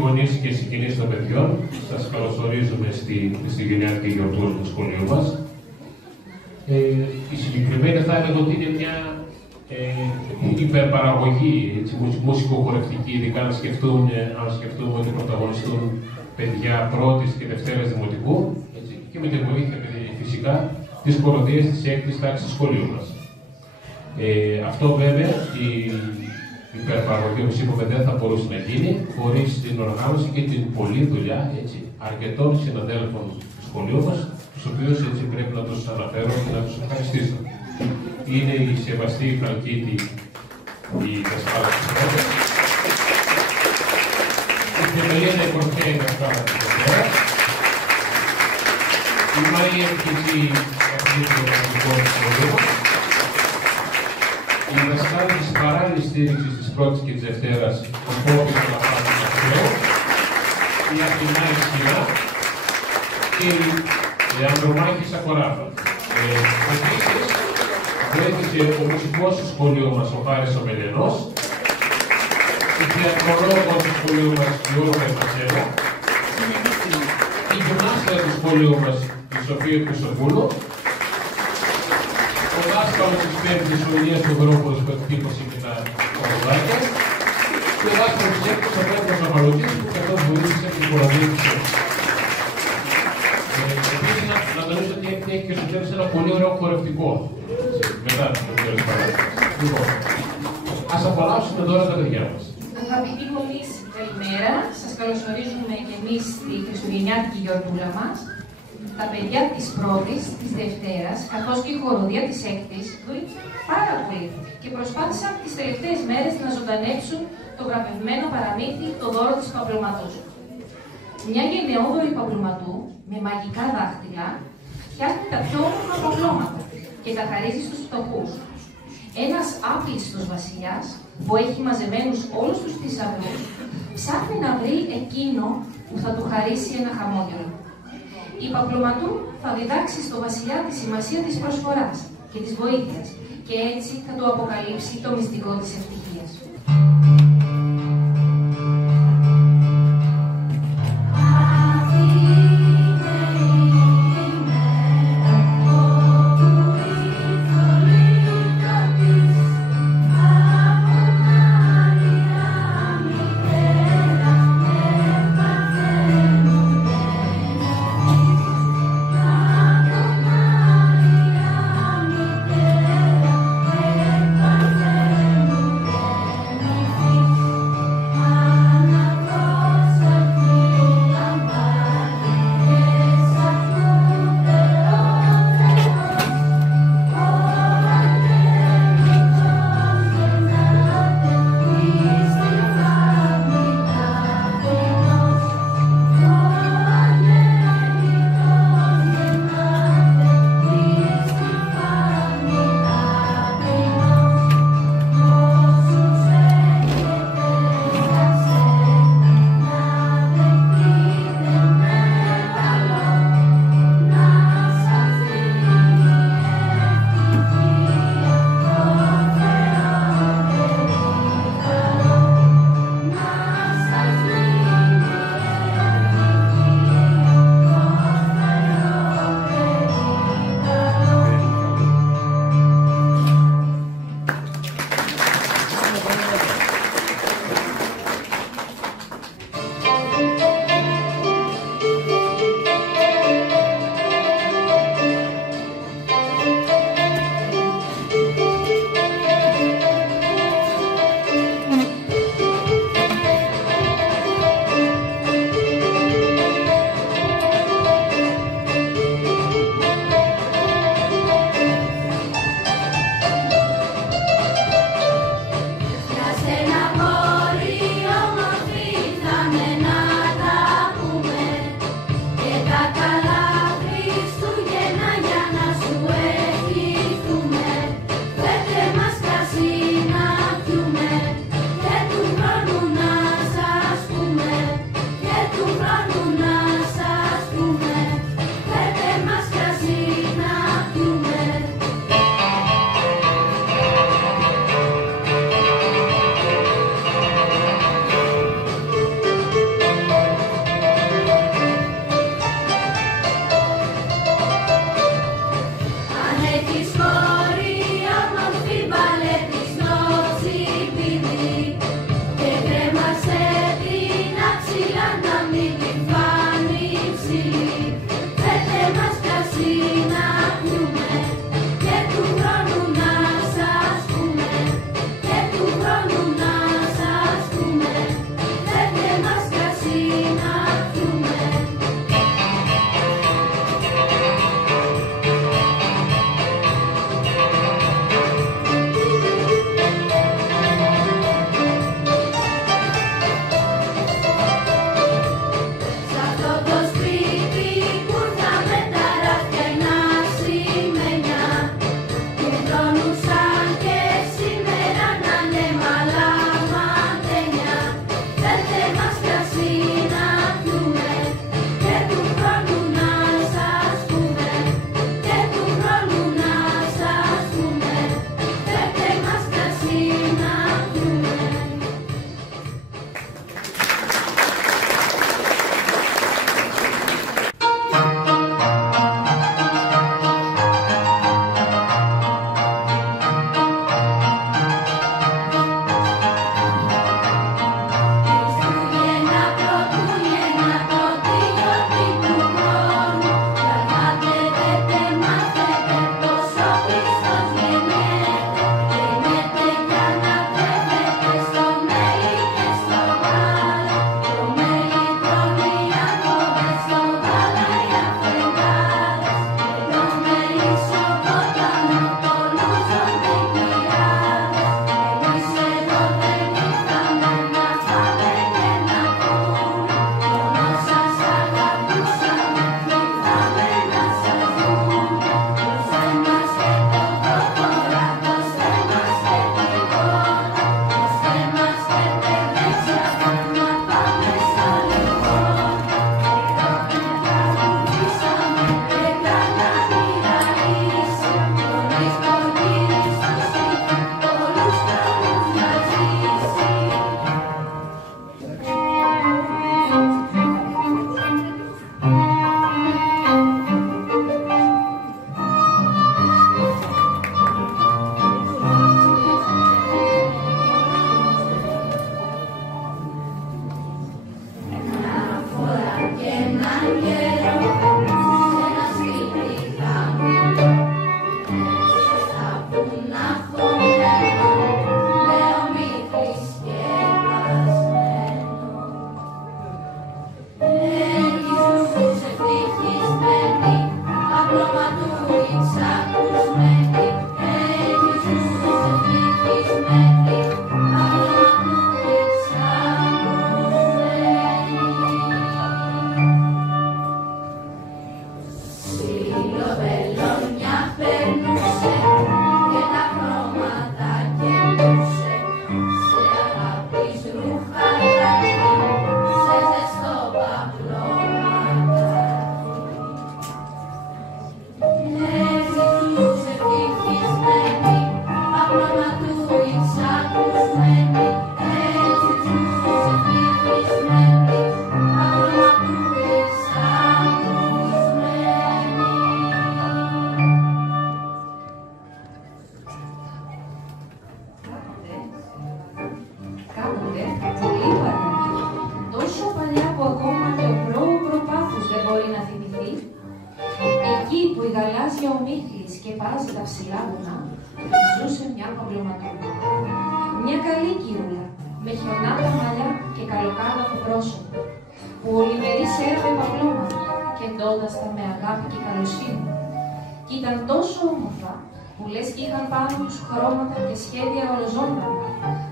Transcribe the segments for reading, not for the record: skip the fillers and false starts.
Γονείς και συγγενείς των παιδιών, σας καλωσορίζουμε στη γενιάτικη γιορτή του σχολείου μας. Η συγκεκριμένη θα έλεγα ότι είναι μια υπερπαραγωγή μουσικοχορευτική, ειδικά αν σκεφτούμε ότι πρωταγωνιστούν παιδιά πρώτης και δευτέρας δημοτικού, έτσι, και με τη βοήθεια φυσικά της χοροδίας της 6ης τάξης του σχολείου μας. Αυτό βέβαια η υπερπαραγωγή, όπως είπαμε, δεν θα μπορούσε να γίνει χωρίς την οργάνωση και την πολλή δουλειά αρκετών συναδέλφων του σχολείου μας, τους οποίους έτσι πρέπει να τους αναφέρω και να τους ευχαριστήσω. Είναι η Σεβαστή Φραγκίτη, η δασκάλα της πρώτης, η Θεμελίνα Κορφέα, η δασκάλα της δευτέρας, η Μαρία Κιτζή, καθηγήτρια του Δημοτικού Σχολείου, η δασκάλα της παράλληλης στήριξης της πρώτης και της δευτέρας, ο Πόπης του Λαφάτη Μαθαίου, η Αθηνά Ισχυρά και η Ανδρομάχη Σακοράφα. Επίσης, βοήθησε ο μουσικός του σχολείου μας, ο Χάρης ο Μελενός, η θεατρολόγος του σχολείου μας, η Όλγα Πασέλα, η γυμνάστρια του σχολείου μας, η Σοφία Χρυσοπούλου, ο δάσκαλος της πέμπτης Ουλίας του Γρόπουλος που εκτύπωσε και τα κομμάτια και ο δάσκαλος της έκτης ο Πέτρος Αμαλωτής που καθώς βοήθησε την χοροδία της έκτης. Επίσης να τονίσω ότι έχει και στο τέλος ένα πολύ ωραίο χορευτικό μετά το τέλος της παράστασης. Λοιπόν, ας απολαύσουμε τώρα τα παιδιά μας. Αγαπητοί γονείς, καλημέρα. Σας καλωσορίζουμε και εμείς στη χριστουγεννιάτικη γιορτούλα μας. Τα παιδιά της πρώτης, της δευτέρας, καθώς και η χοροδία της έκτης δούλεψαν πάρα πολύ και προσπάθησαν τις τελευταίες μέρες να ζωντανέψουν το βραβευμένο παραμύθι «Το δώρο της Παπλωματού». Μια γενναιόδορη Παπλωματού με μαγικά δάχτυλα φτιάχνει τα πιο όμορφα παπλώματα και τα χαρίζει στους φτωχούς. Ένας άπλιστος βασιλιάς που έχει μαζεμένους όλους τους θησαυρούς ψάχνει να βρει εκείνο που θα του χαρίσει ένα χαμόγελο. Η Παπλωματού θα διδάξει στο βασιλιά τη σημασία της προσφοράς και της βοήθειας και έτσι θα του αποκαλύψει το μυστικό της ευτυχίας.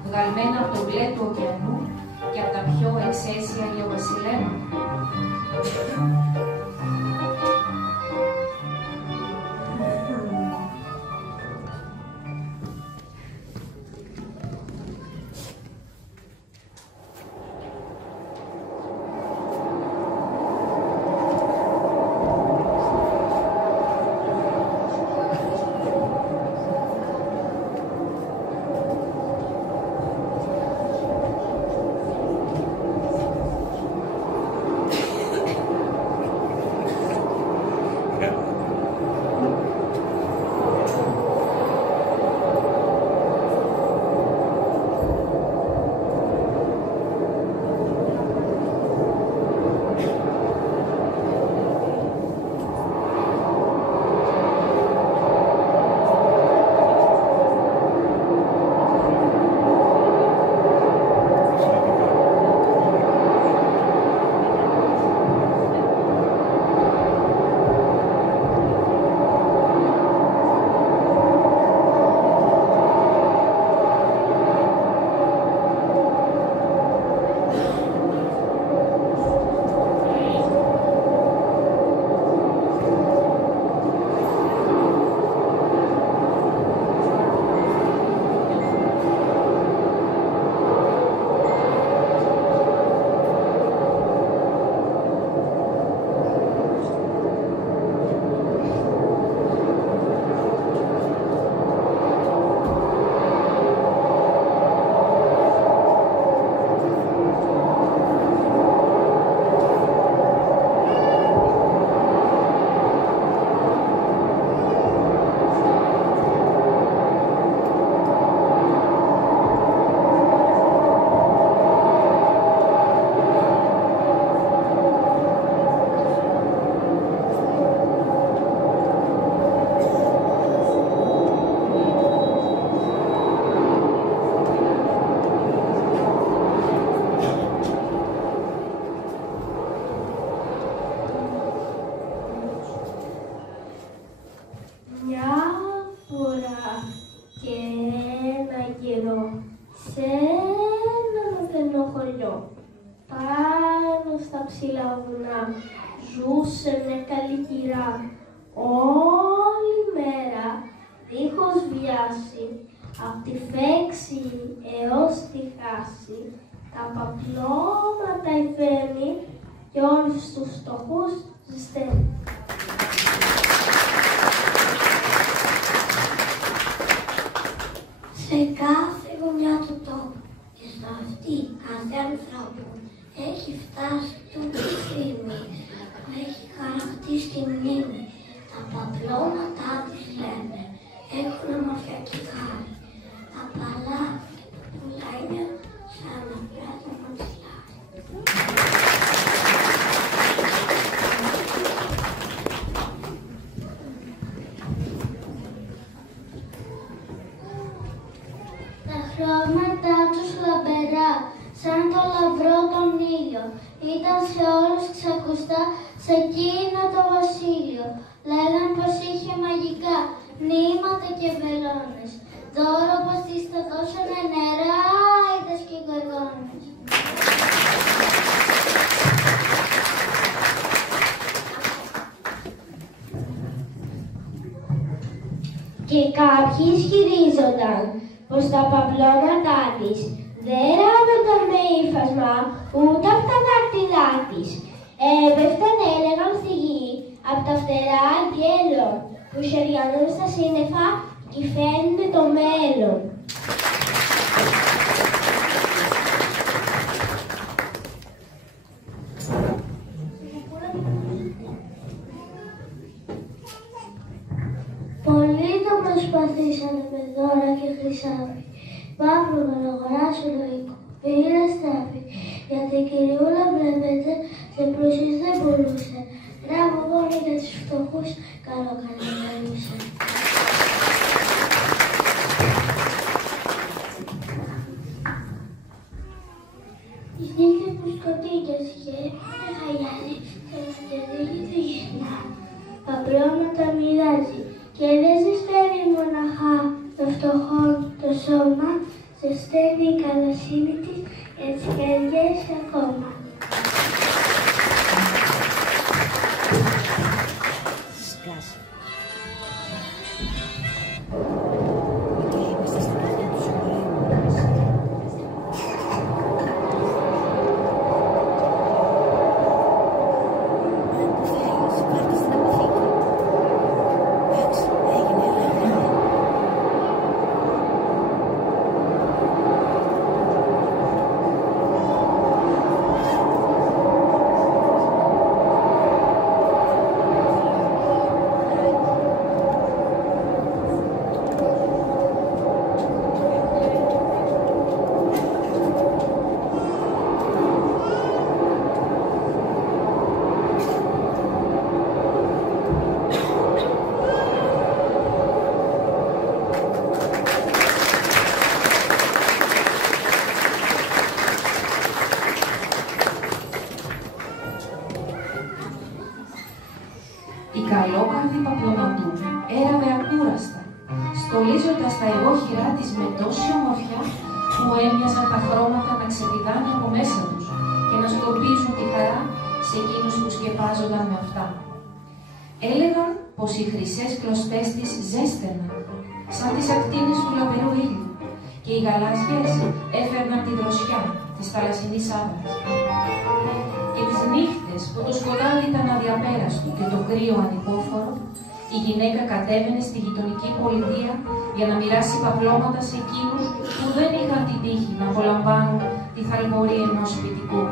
Βγαλμένα από το μπλε του ωκεανού και από τα πιο εξαίσια γεωβασιλέματα. Ζούσε με καλή κυρά, όλη μέρα δίχως βιάση, απ' τη φέξη έως τη χάση, τα παπλώματα υφαίνει και όλους τους φτωχούς ζεσταίνει. Σε κάθε γωνιά του τόπου και στο αυτή κάθε ανθρώπου έχει φτάσει το φήμη που έχει χαρακτεί στη μνήμη. Τα παπλώματά της λένε έχουν ομορφιακή χάρη. Τα παλάτια του πουλάνια σαν να πέταγαν τη λάρη. σε όλους ξακουστά σε εκείνο το βασίλειο. Λέγαν πως είχε μαγικά νήματα και βελόνες. Δώρο πως της θα δώσουνε νερά, αίδες και γοργόνες. Και κάποιοι ισχυρίζονταν πως τα παπλώματά της δεν ράβονταν με ύφασμα ούτε από τα δάχτυλά της. Έπεφταν, έλεγαν, στη γη από τα φτερά αγγέλων που χεριανούν στα σύννεφα και φέρνουν το μέλλον. Πολλοί το προσπαθήσανε με δώρα και χρυσάφι. Παύλο να αγοράσουν οίκο, πήρε στράφη. Γιατί η κυριούλα βλέπετε σε πλούσιους δεν πουλούσε. Μπράβο μόνο για τους φτωχούς, καλό καλά μιλούσε. Τις νύχτες που σκοτεινιές είχε, έπαιρνε χαλιάζει και να στεδίγει του γυρνά. Παπλώματα μοιράζει και δεν ζεσταίνει μοναχά το φτωχό το σώμα, ζεσταίνει η καλοσύνη της για τις καρδιές ακόμα. Η καλόκαρδη Παπλωματού έραβε ακούραστα, στολίζοντας τα εγώχειρά της με τόση ομορφιά που έμοιαζαν τα χρώματα να ξεπηδάνε από μέσα τους και να σκορπίζουν τη χαρά σε εκείνους που σκεπάζονταν με αυτά. Έλεγαν πως οι χρυσές κλωστές της ζέστεναν, σαν τις ακτίνες του λαμπερού ήλιου, και οι γαλάζιες έφερναν τη δροσιά της θαλασσινής άβρας. Και τις νύχτες που το σκοτάδι ήταν αδιαπέραστο και το κρύο ανυπόφορο, η γυναίκα κατέβαινε στη γειτονική πολιτεία για να μοιράσει παπλώματα σε εκείνους που δεν είχαν την τύχη να απολαμβάνουν τη θαλμορή ενός σπιτικού.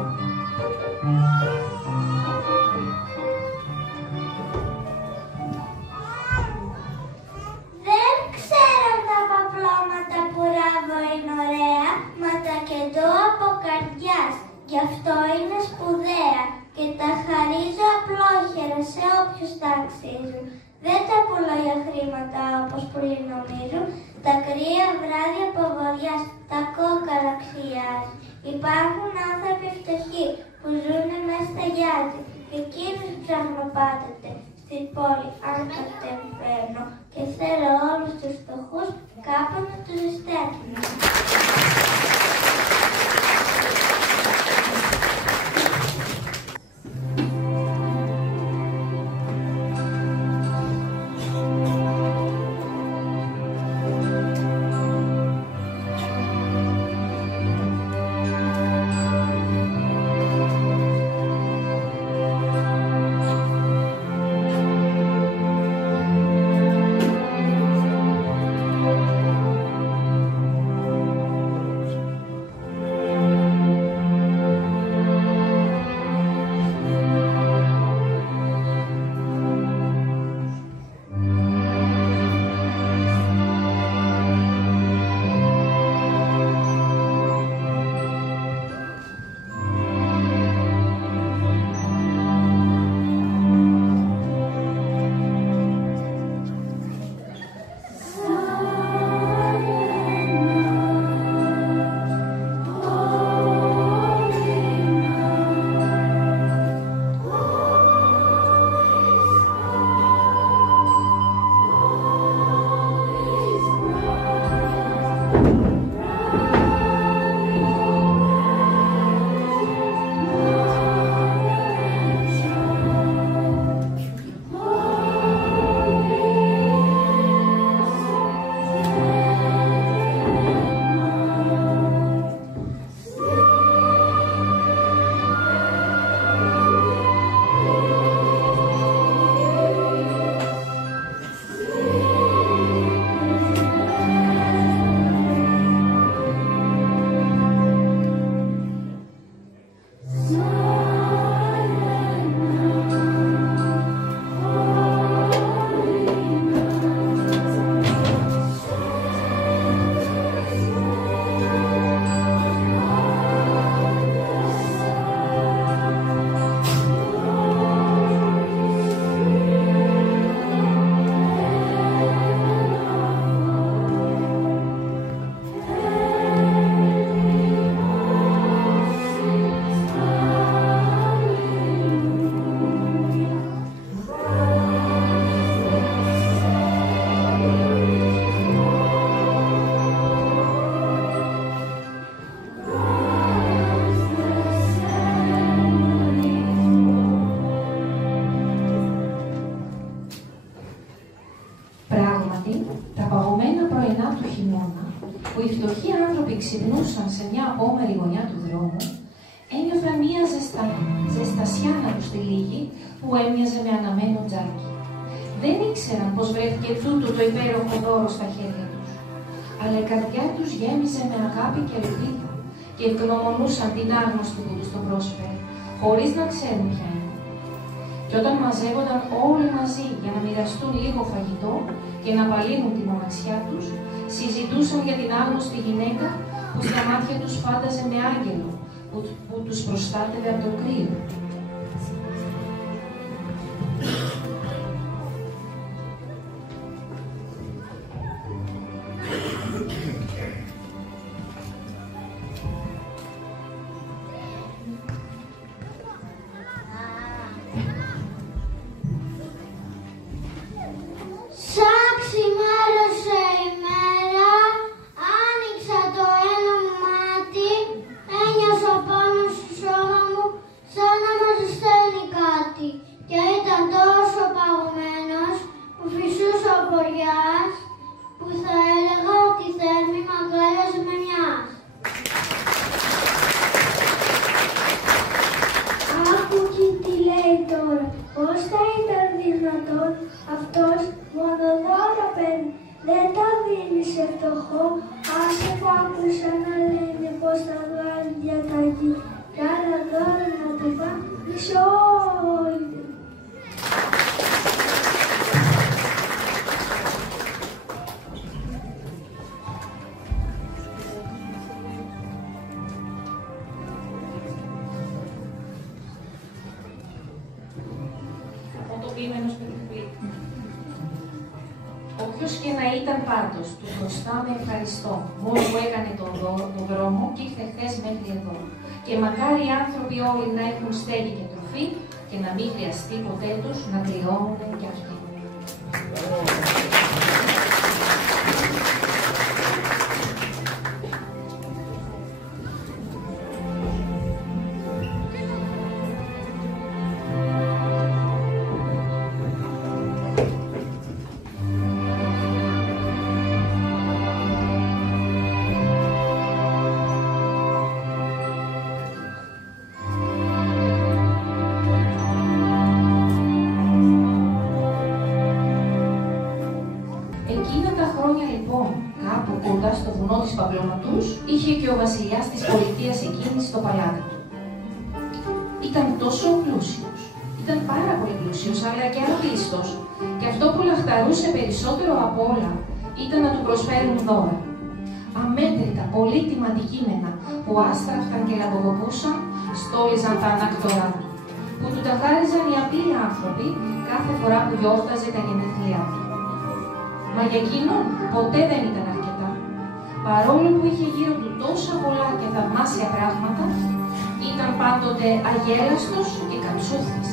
Δεν ξέραν τα παπλώματα που ράβω είναι ωραία, μα τα κεντώ από καρδιάς. Γι' αυτό είναι σπουδαία και τα χαρίζω απλόχερα σε όποιους τα αξίζουν. Δεν τα πουλώ για χρήματα όπως πολλοί νομίζουν, τα κρύα βράδια από βοριάς, τα κόκαλα ξυλιάζει. Υπάρχουν άνθρωποι φτωχοί που ζουνε μες στα γιάζι και εκείνους ψάχνω πάντοτε στην πόλη αν κατεβαίνω και θέλω όλους τους φτωχούς κάπου να τους ζεσταίνω. περνούσαν σε μια απόμερη γωνιά του δρόμου, ένιωθαν μια ζεστασιά να τους τυλίγει που έμοιαζε με αναμένο τζάκι. Δεν ήξεραν πως βρέθηκε τούτο το υπέροχο δώρο στα χέρια τους, αλλά η καρδιά τους γέμιζε με αγάπη και ελπίδα και ευγνωμονούσαν την άγνωστη που τους το πρόσφερε, χωρίς να ξέρουν ποια είναι. Και όταν μαζεύονταν όλοι μαζί για να μοιραστούν λίγο φαγητό και να απαλύνουν τη μοναξιά τους, συζητούσαν για την άγνωστη γυναίκα που στα μάτια τους φάνταζε με άγγελο, που τους προστάτευε από το κρύο. Όποιος και να ήταν πάντως, του χρωστάμε ευχαριστώ, μόνο που έκανε τον δρόμο και ήρθε χθες μέχρι εδώ. Και μακάρι οι άνθρωποι όλοι να έχουν στέγη και τροφή και να μην χρειαστεί ποτέ τους να κρυώνουν κι αυτοί. Είχε και ο βασιλιάς της πολιτείας εκείνης στο παλάτι του. Ήταν τόσο πλούσιος, ήταν πάρα πολύ πλούσιος, αλλά και απλήστος, και αυτό που λαχταρούσε περισσότερο από όλα ήταν να του προσφέρουν δώρα. Αμέτρητα, πολύτιμα αντικείμενα που άστραφταν και λαμποκοπούσαν, στόλιζαν τα ανάκτορά του, που του τα χάριζαν οι απλοί άνθρωποι κάθε φορά που γιόρταζε τα γενέθλιά του. Μα για εκείνον ποτέ δεν ήταν αρκετά. Παρόλο που είχε γύρω του τόσα πολλά και θαυμάσια πράγματα, ήταν πάντοτε αγέλαστος και κατσούφης.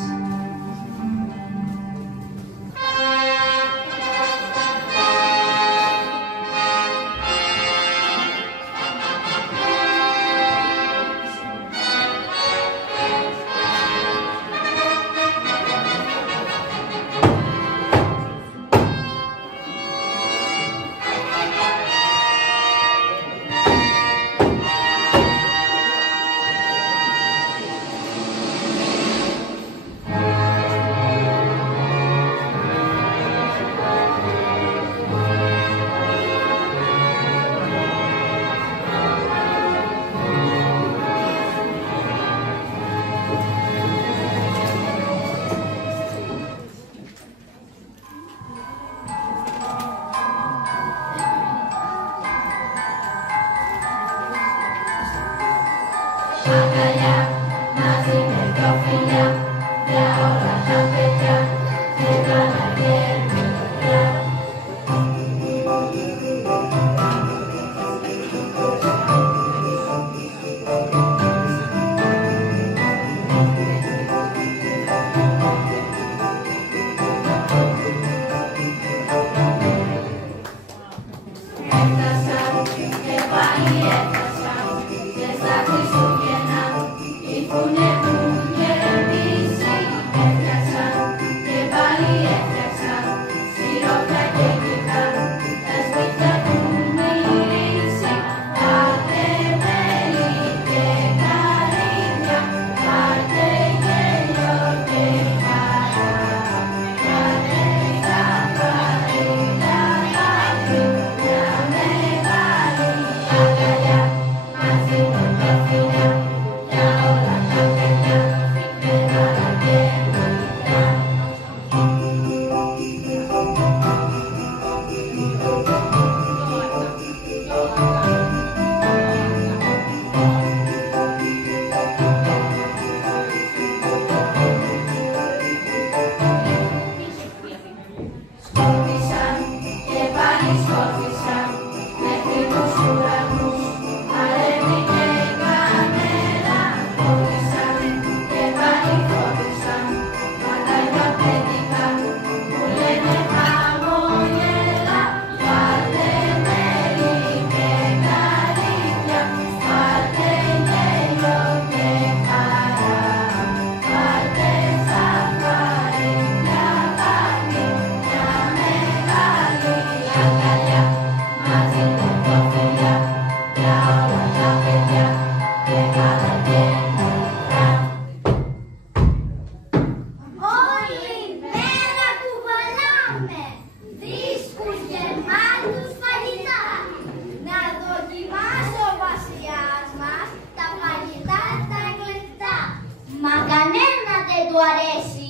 του αρέσει,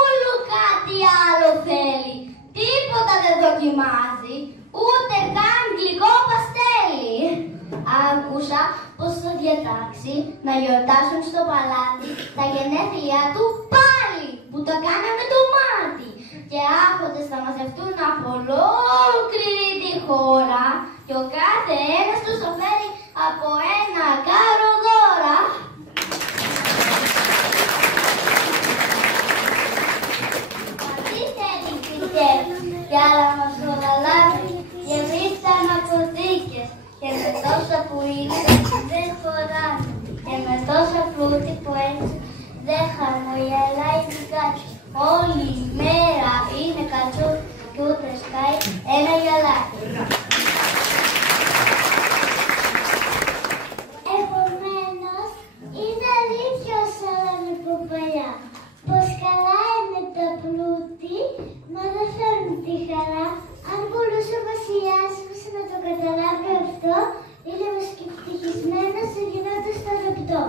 όλο κάτι άλλο θέλει. Τίποτα δεν δοκιμάζει, ούτε καν γλυκό παστέλι. Άκουσα πως θα διατάξει να γιορτάσουν στο παλάτι τα γενέθλιά του πάλι, που τα κάναμε το μάτι. Και άρχοντες θα μαζευτούν από ολόκληρη τη χώρα και ο κάθε ένας τους θα φέρει από ένα κάρο δώρα. Τι θέλει φυτές, κι άλλα μας προλαλάβει, γεμίσαν αποθήκες. Και με τόσα που είναι δεν χωράνε. Και με τόσα φρούτη που έτσι δεν χαμογελάει η κάτι. Όλη η μέρα είναι κατσούρ κι ούτε σκάει ένα γυαλάκι. Επομένως, είναι αλήθεια όσα λένε από παλιά. Πως καλά είναι τα πλούτη, μα δεν φέρνουν τη χαρά. Αν μπορούσε ο βασιλιάς μας να το καταλάβει αυτό, είναι ευτυχισμένος γινόντας το λεπτό.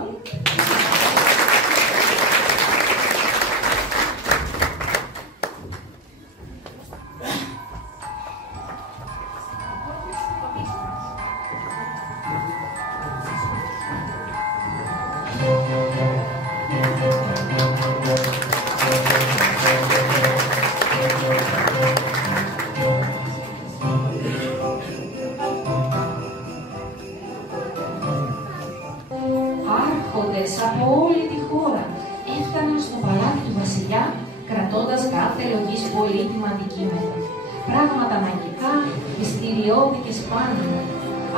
Από όλη τη χώρα έφταναν στο παλάτι του βασιλιά, κρατώντας κάθε λογής πολύτιμα αντικείμενα. Πράγματα μαγικά, μυστηριώδη και σπάνια,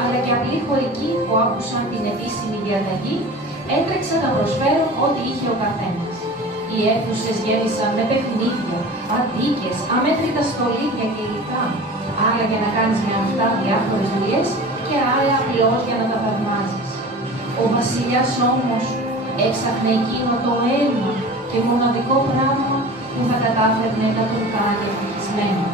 αλλά και απλοί χωρικοί που άκουσαν την επίσημη διαταγή έτρεξαν να προσφέρουν ό,τι είχε ο καθένας. Οι αίθουσες γέμισαν με παιχνίδια, αντίκες, αμέτρητα στολίδια και υλικά, άλλα για να κάνεις με αυτά διάφορες δουλειές και άλλα απλώς για να τα θαυμάζεις. Ο βασιλιάς όμως έψαχνε εκείνο το ένα και μοναδικό πράγμα που θα κατάφερνε να τον κάνει ευτυχισμένο.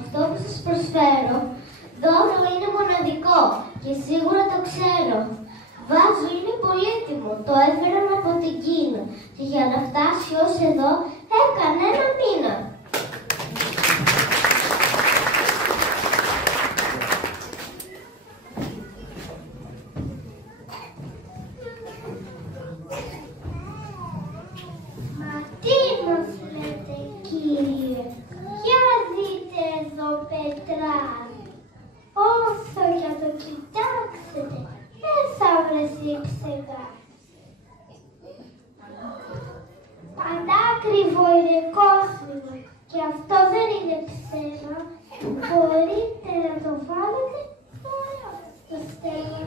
Αυτό που σας προσφέρω, δώρο είναι μοναδικό και σίγουρα το ξέρω. Βάζο είναι πολύτιμο, το έφεραν από την Κίνα και για να φτάσει ως εδώ έκανε ένα μήνα. Μα τι μας λέτε, κύριε? Για δείτε εδώ πετράδι. Όσο για το κοιτάξετε, δεν θα βρεθεί ψεγάδι. Παντάκριβο είναι κόσμημα και αυτό δεν είναι ψέμα. Μπορείτε να το βάλετε τώρα στο στέμα.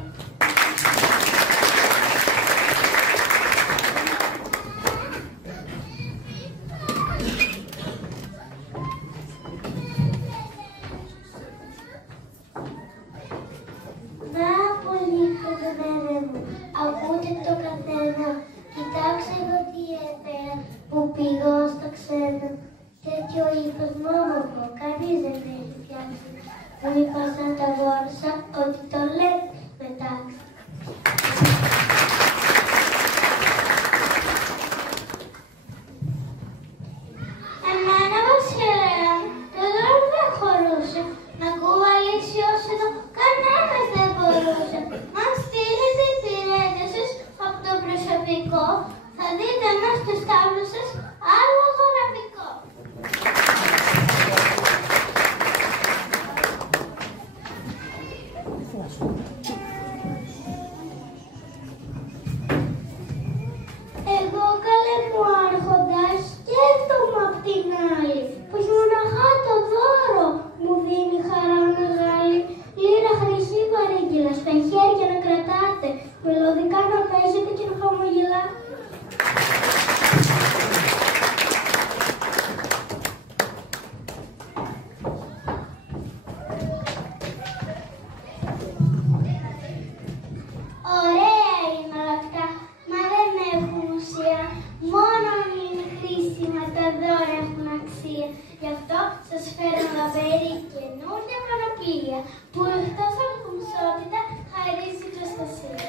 θα δείτε μέσα στους τάβλους σας άλλο γραφικό. Εγώ καλέ μου άρχοντα σκέφτομαι απ' την άλλη πως μοναχά το δώρο μου δίνει χαρά μεγάλη. Λύρα χρυσή παρήγγυλα στα χέρια να κρατάτε, μελωδικά να παίζετε και να χαμογελάτε. Ωραία είναι όλα αυτά, μα δεν έχουν ουσία. Μόνο είναι χρήσιμα, τα δώρα έχουν αξία. Γι' αυτό σας φέρω να φέρει καινούργια πανοπλία που εκτός από κομψότητα χαρίζει προστασία.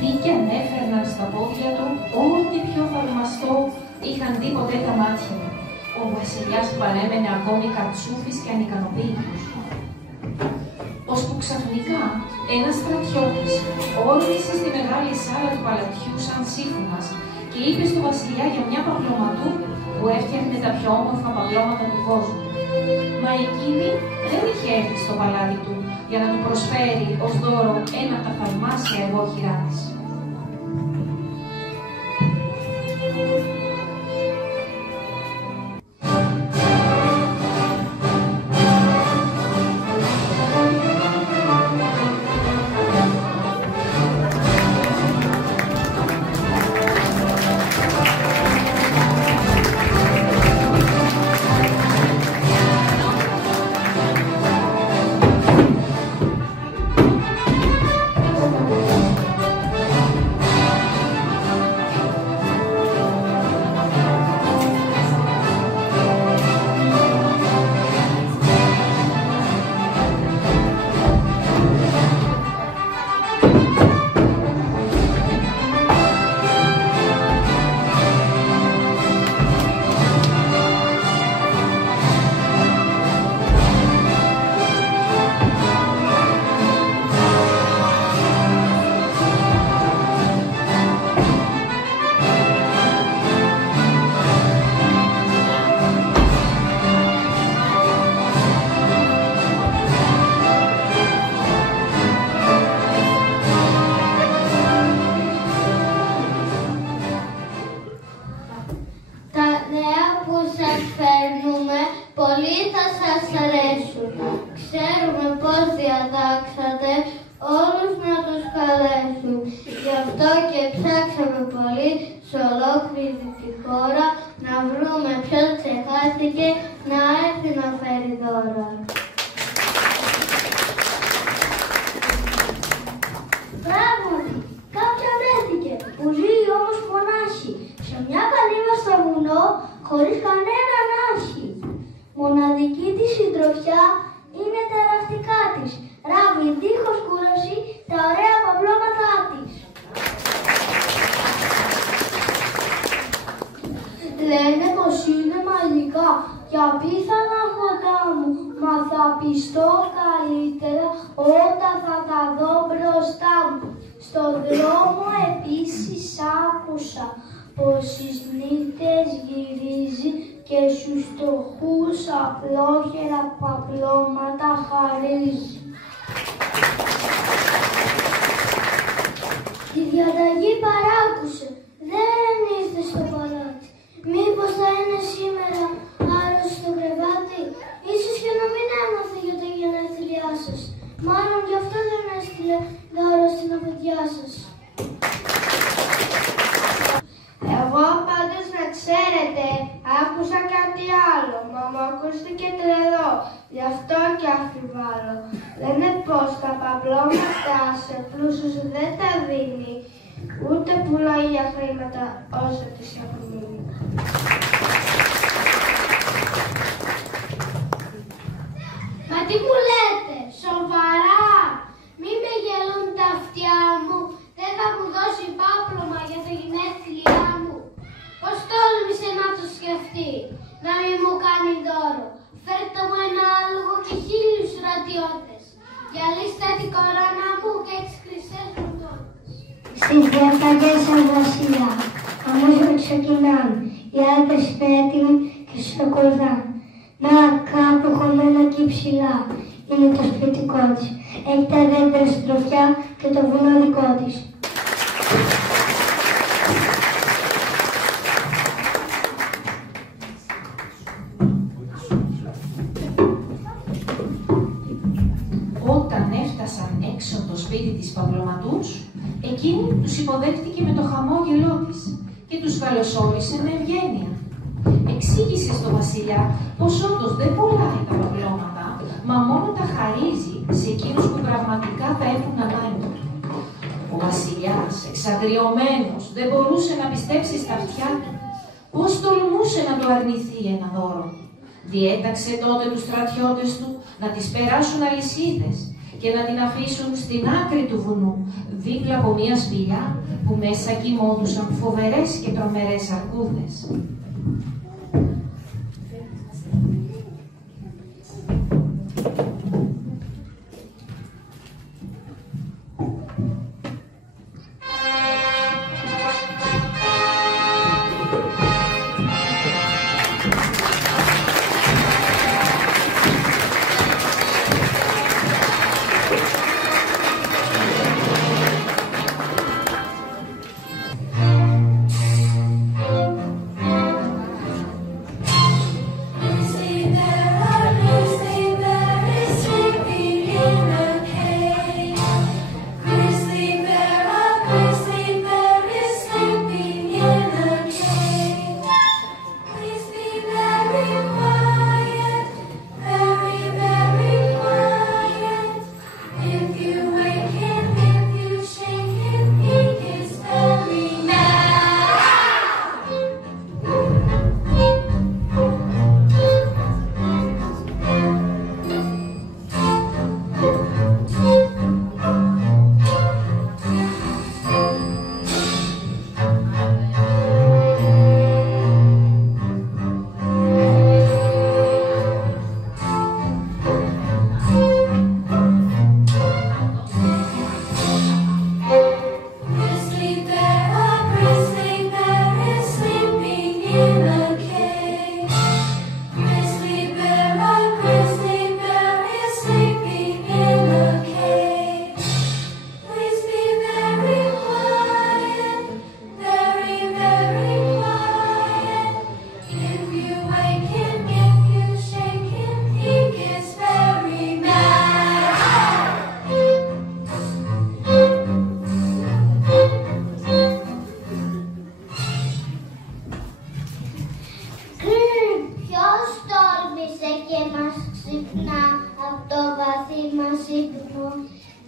Τι κι αν έφερναν στα πόδια του, ό,τι πιο θαυμαστό είχαν δει ποτέ τα μάτια του. Ο βασιλιάς παρέμενε ακόμη κατσούφης και ανικανοποίητος. Ώσπου ξαφνικά ένας στρατιώτης όρμησε στη μεγάλη σάλα του παλατιού σαν σύμφωνας και είπε στο βασιλιά για μια παπλωματού που έφτιαχνε τα πιο όμορφα παπλώματα του κόσμου. Μα εκείνη δεν είχε έρθει στο παλάτι του για να του προσφέρει ως δώρο ένα από τα θαυμάσια εργόχειρά της. Πολύ θα σας αρέσουν. Ξέρουμε πώς διατάξατε όλους να τους καλέσουν. Γι' αυτό και ψάξαμε πολύ σε ολόκληρη τη χώρα να βρούμε ποιος ξεχάστηκε να έρθει να φέρει δώρα. Πράγματι, κάποια βρέθηκε που ζει όμως μονάχη σε μια καλύβα στο βουνό χωρίς κανέναν άσχη. Μοναδική της συντροφιά είναι τα ραφτικά της. Ράβει δίχως κούραση τα ωραία παπλώματά της. Λένε πως είναι μαγικά και απίθανα κοντά μου, μα θα πιστώ καλύτερα όταν θα τα δω μπροστά μου. Στον δρόμο επίσης άκουσα πως στις νύχτες γυρίζει και στους φτωχούς απλόχερα παπλώματα χαρίζει. Τη διαταγή παράκουσε, δεν ήρθε στο παλάτι. Μήπως θα είναι σήμερα άρρωστο στο κρεβάτι, ίσως και να μην έμαθε για τα γενέθλιά σας. Μάλλον γι' αυτό δεν έστειλε δώρο στην απαιτιά σας. κάτι άλλο, μα μου ακούστηκε τρελό, γι' αυτό και αφιβάλλω. Λένε πως τα παπλώματα σε πλούσιους δεν τα δίνει, ούτε πουλάει για χρήματα όσο της έχουν μείνει. Μα τι μου λέτε, σοβαρά, μη με γελούν τα αυτιά μου, δεν θα μου δώσει πάπλωμα για τα γενέθλιά μου. Πώς τόλμησε να το σκεφτεί, να μην μου κάνει δώρο. Φέρτε μου ένα άλογο και 1000 στρατιώτες, διαλύστε την κορώνα μου και τις χρυσές μου τόρτες. Στις διαταγές σας βασιλιά, αμέσως ξεκινάνε, οι άντρες πέτεινοι και σε ακολουθάνε. Να, κάπου χωμένα εκεί ψηλά, είναι το σπιτικό της. Έχει τα δέντρα στην τροφιά και το βουνό δικό της. Όταν έφτασαν έξω από το σπίτι της Παυλωματούς, εκείνη τους υποδέχτηκε με το χαμόγελό της και τους καλωσόρισε με ευγένεια. Εξήγησε στο βασιλιά πως όντως δεν πουλάει τα παυλώματα, μα μόνο τα χαρίζει σε εκείνους που πραγματικά τα έχουν ανάγκη. Ο βασιλιάς, εξαγριωμένος, δεν μπορούσε να πιστέψει στα αυτιά του. Πώς τολμούσε να του αρνηθεί ένα δώρο. Διέταξε τότε τους στρατιώτες του να τις περάσουν αλυσίδες και να την αφήσουν στην άκρη του βουνού, δίπλα από μια σπηλιά που μέσα κοιμόντουσαν φοβερές και τρομερές αρκούδες.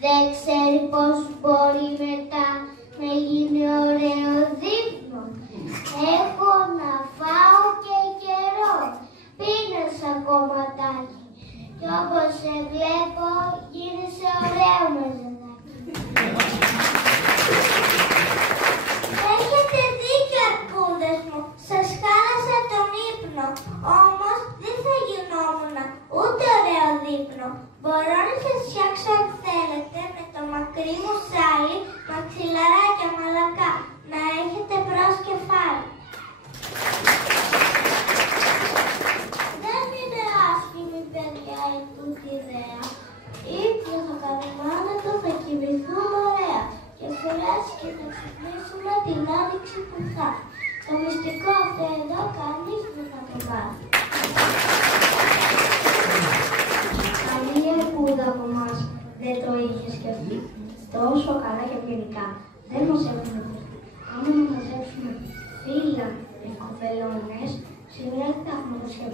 Δεν ξέρει πως μπορεί μετά να γίνει ωραίο δείπνο. Έχω να φάω και καιρό, πίνε σαν κομματάκι. Κι όπως σε βλέπω γίνεσαι ωραίο μαζεδάκι. Έχετε δίκιο αρκούδες μου, σας χάλασα τον ύπνο. Όμως δεν θα γινόμουν ούτε ωραίο δείπνο. Μπορώ να σας φτιάξω αν θέλετε με το μακρύ μου σάλι, μαξιλαράκια μαλακά, να έχετε μπρος κεφάλι. Δεν είναι άσχημη παιδιά η τούτη ιδέα. Ύπνο θα κάνουμε το θα κοιμηθούμε ωραία και φορές και θα ξυπνήσουμε την άνοιξη που θα. Το μυστικό αυτό εδώ κανείς δεν θα το μάθει. Καλή αρκούδα από εμάς δεν το είχε σκεφτεί. Τόσο καλά και ευγενικά δεν μας έχουν ακουστεί. Άμα να μαζέψουμε φύλλα με κοφελώνες, σήμερα θα έχουμε το σκεφτεί.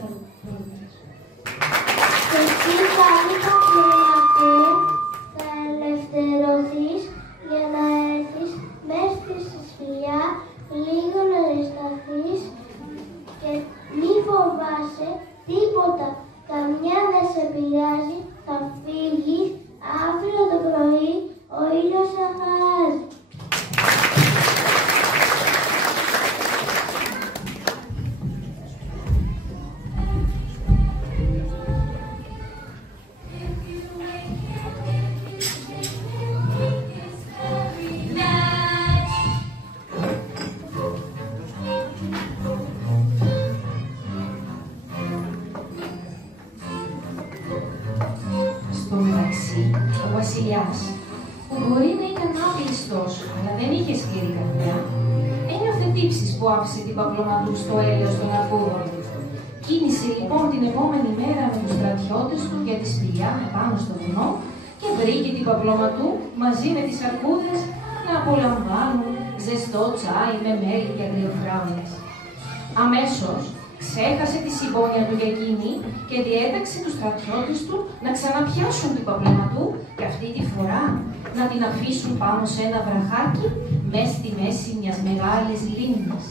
παιδιάς, που μπορεί να ήταν άπλιστος, αλλά δεν είχε σκληρή καρδιά, ένιωθε τύψεις που άφησε την Παπλωματού στο έλεος των αρκούδων. Κίνησε λοιπόν την επόμενη μέρα με τους στρατιώτες του για τη σπηλιά επάνω στο βουνό και βρήκε την Παπλωματού μαζί με τις αρκούδες να απολαμβάνουν ζεστό τσάι με μέλι και αγριοφράουλες. Αμέσως ξέχασε τη συμπόνια του για εκείνη και διέταξε τους στρατιώτες του να ξαναπιάσουν την Παπλωματού και αυτή τη φορά να την αφήσουν πάνω σε ένα βραχάκι μες στη μέση μιας μεγάλης λίμνης.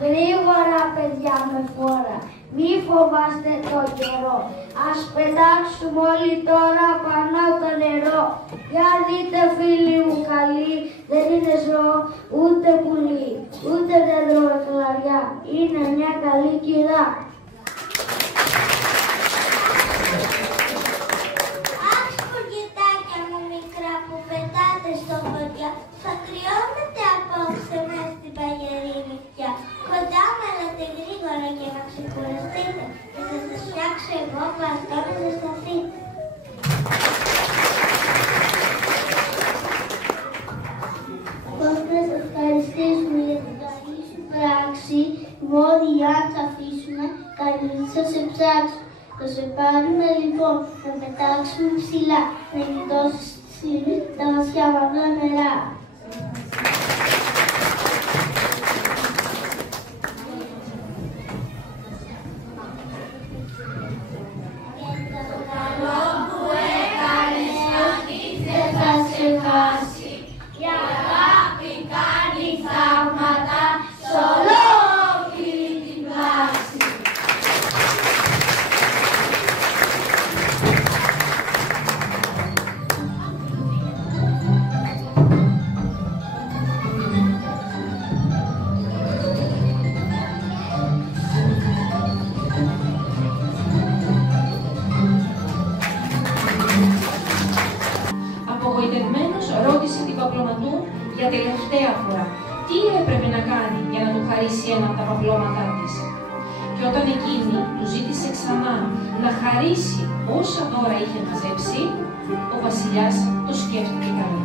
Γρήγορα παιδιά με φόρα, μη φοβάστε το καιρό. Ας πετάξουμε όλοι τώρα πάνω το νερό. Για δείτε φίλοι μου καλοί, δεν είναι ζώο ούτε πουλί, ούτε δέντρο με κλαριά. Είναι μια καλή κυρά. Αχ, φουργητάκια μου μικρά που πετάτε στο φωτιά, θα κρυώνετε απόψε μες στην παγερή νυχτιά. Κοντά μου έλατε γρήγορα και να ξεκουραστείτε και θα σας φτιάξω εγώ πλαστό να ζεσταθείτε. Πώς να σας ευχαριστήσουμε για την καλή σου πράξη, μόνοι αν θα αφήσουμε, κανείς θα σε ψάξει. Θα σε πάρουμε λοιπόν, να πετάξουμε ψηλά, να γλιτώσεις στη στιγμή τα βαθιά μαύρα νερά. Και το καλό που έκανες τι έπρεπε να κάνει για να του χαρίσει ένα από τα παπλώματά της. Και όταν εκείνη του ζήτησε ξανά να χαρίσει όσα τώρα είχε μαζέψει, ο βασιλιάς το σκέφτηκε καλά.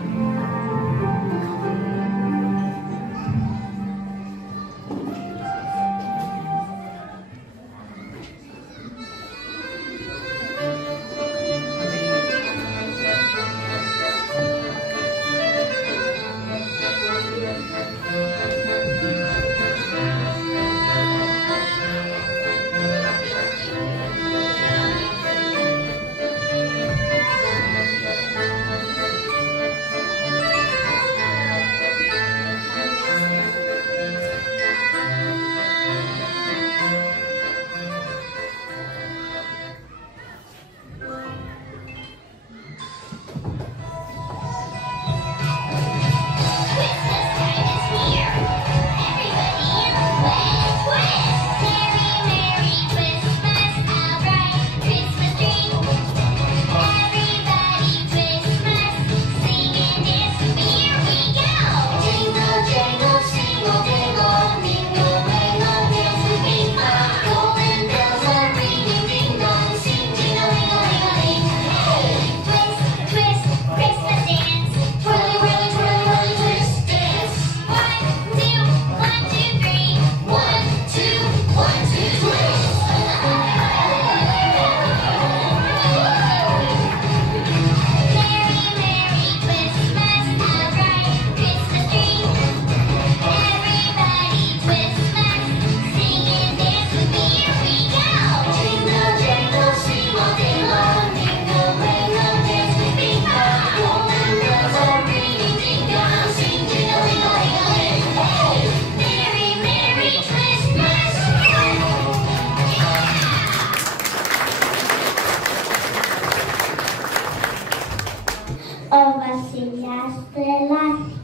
Ο βασιλιάς τρελάθηκε.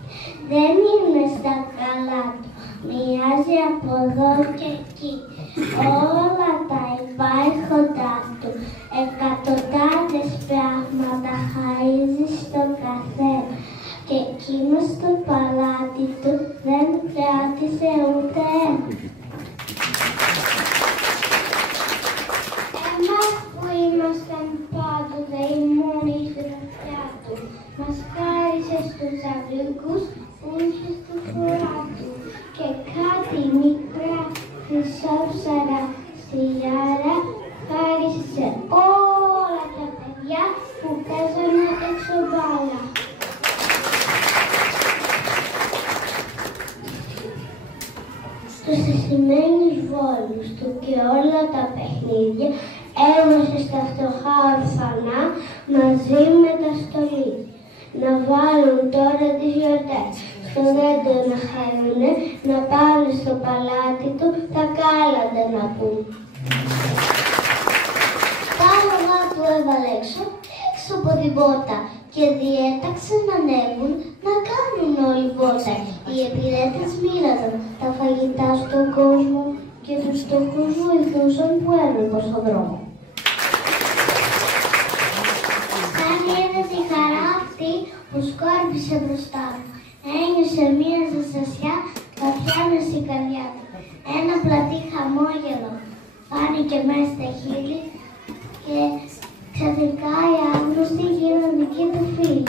Δεν είναι στα καλά του. Μοιάζει από εδώ και εκεί. Όλα τα υπάρχοντά του. Εκατοντάδες πράγματα χαρίζει στον καθένα. Και εκείνος στο παλάτι του δεν κράτησε ούτε ένα. Εμάς που ήμασταν πάντοτε οι μόνοι γραφιά του, μας χάρισε στους αγγλικούς που είχε στο φορά του και κάτι μικρά χρυσόψαρα στυλιάρα χάρισε σε όλα τα παιδιά που παίζανε έξω μπάλα. Στους εσημένους βόλους του και όλα τα παιχνίδια έδωσε στα φτωχά ορφανά μαζί με τα στολίδια. Να βάλουν τώρα τις γιορτές στο δέντρο να χαρούνε, να πάνε στο παλάτι του τα κάλαντα να πούν. Τα άλογα του έβαλε έξω από την πόρτα και διέταξε να ανέβουν να κάνουν όλη βόλτα. Οι επιρρέτες μοίραζαν τα φαγητά στον κόσμο και τους φτωχούς βοηθούσαν που έβλεπαν στον δρόμο. Σαν είδε τη χαρά αυτή που σκόρπισε μπροστά του, ένιωσε μία ζεστασιά βαθιά μες στην καρδιά του. Ένα πλατή χαμόγελο φάνηκε μέσα στα χείλη και ξαφνικά οι άγνωστοι γίνανε δικοί του φίλοι.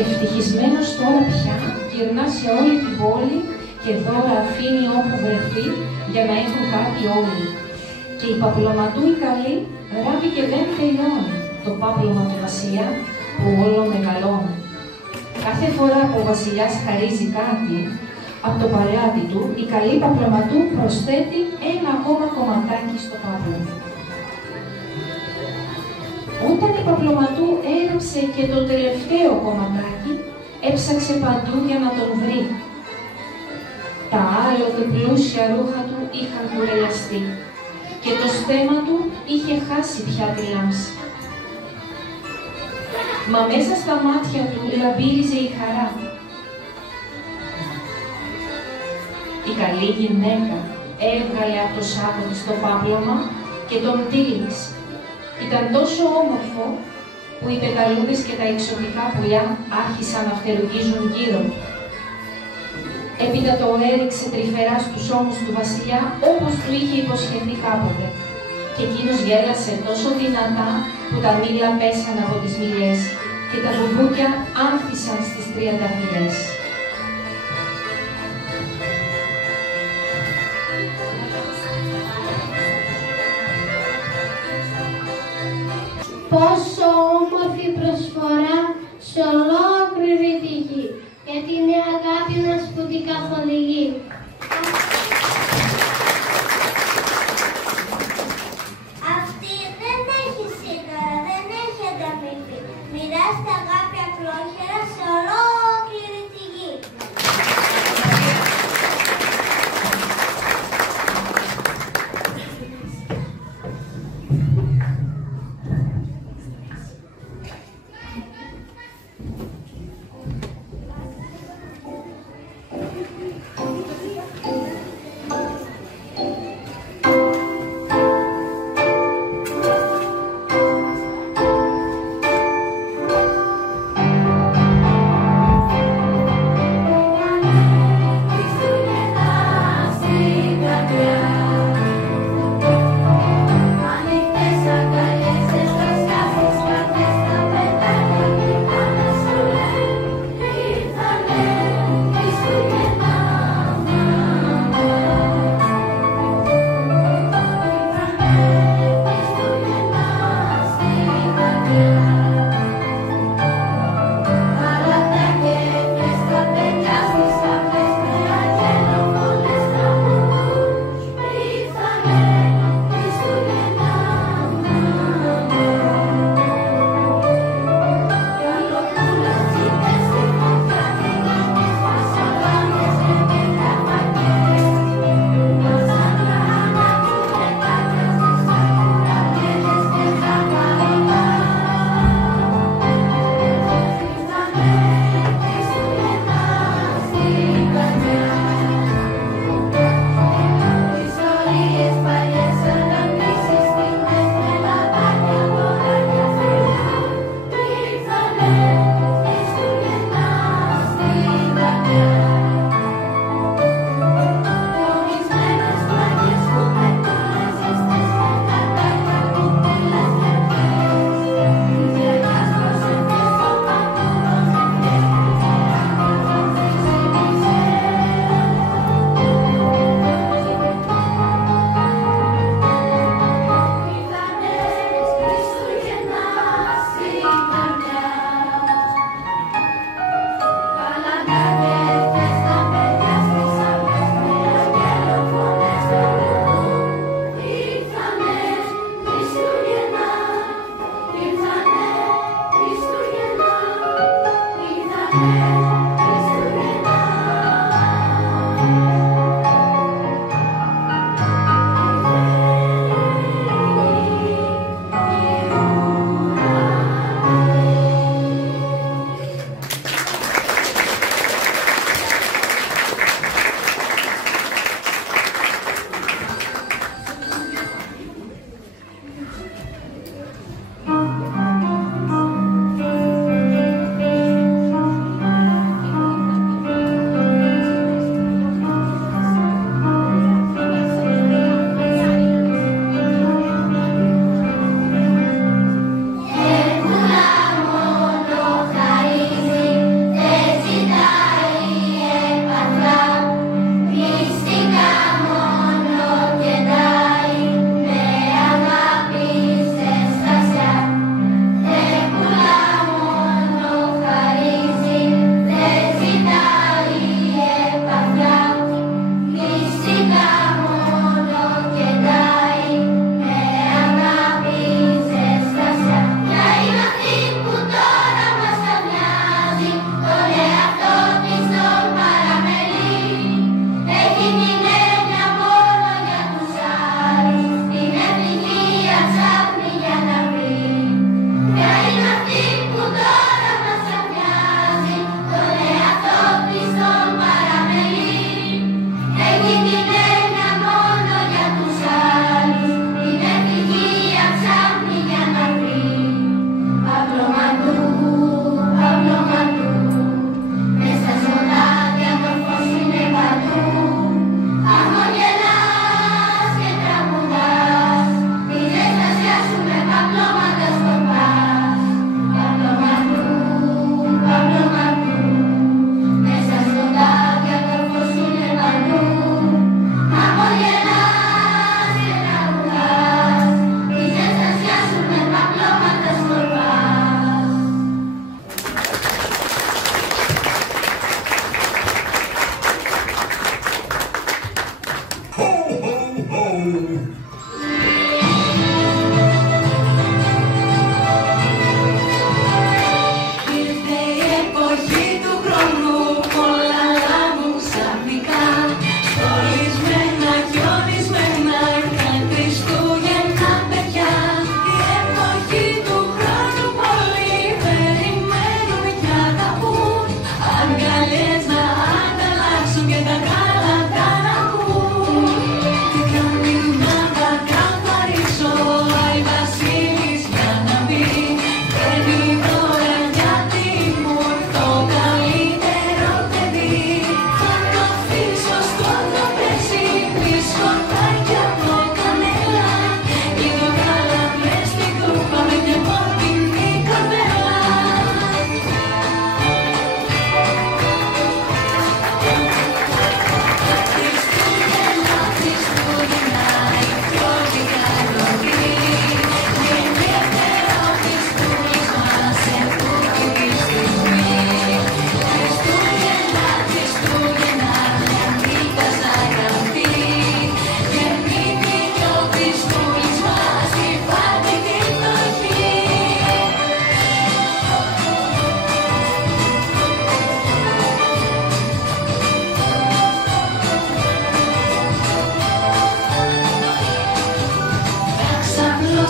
Ευτυχισμένος τώρα πια γυρνά σε όλη την πόλη και δώρα αφήνει όπου βρεθεί για να έχουν κάτι όλοι. Και η παπλωματού η καλή ράβει και δεν τελειώνει το πάπλωμα του βασιλιά που όλο μεγαλώνει. Κάθε φορά που ο βασιλιάς χαρίζει κάτι από το παλάτι του, η καλή παπλωματού προσθέτει ένα ακόμα κομματάκι στο πάπλωμα. Όταν η παπλωματού έριψε και το τελευταίο κομματάκι, έψαξε παντού για να τον βρει. Τα άλλοτε πλούσια ρούχα του είχαν κουρελιαστεί και το στέμμα του είχε χάσει πια τη λάμψη. Μα μέσα στα μάτια του λαμπύριζε η χαρά. Η καλή γυναίκα έβγαλε από το σάκο της το πάπλωμα και τον τύλιξε. Ήταν τόσο όμορφο που οι πεταλούδες και τα εξωτικά πουλιά άρχισαν να φτερουγίζουν γύρω του. Έπειτα το έριξε τρυφερά στους ώμους του βασιλιά όπως του είχε υποσχεθεί κάποτε. Και εκείνος γέλασε τόσο δυνατά που τα μήλα πέσαν από τις μυλιές και τα μπουμπούκια άνθησαν στις τριανταφυλές. Πόσο όμορφη προσφορά σε ολόκληρη τη γη, γιατί είναι αγάπη μας που την καθοδηγεί. Αυτή δεν έχει σύνορα, δεν έχει ανταμοιβή. Μοιράστε αγάπη απλόχερα σε ολόκληρη τη γη.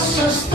σωστά.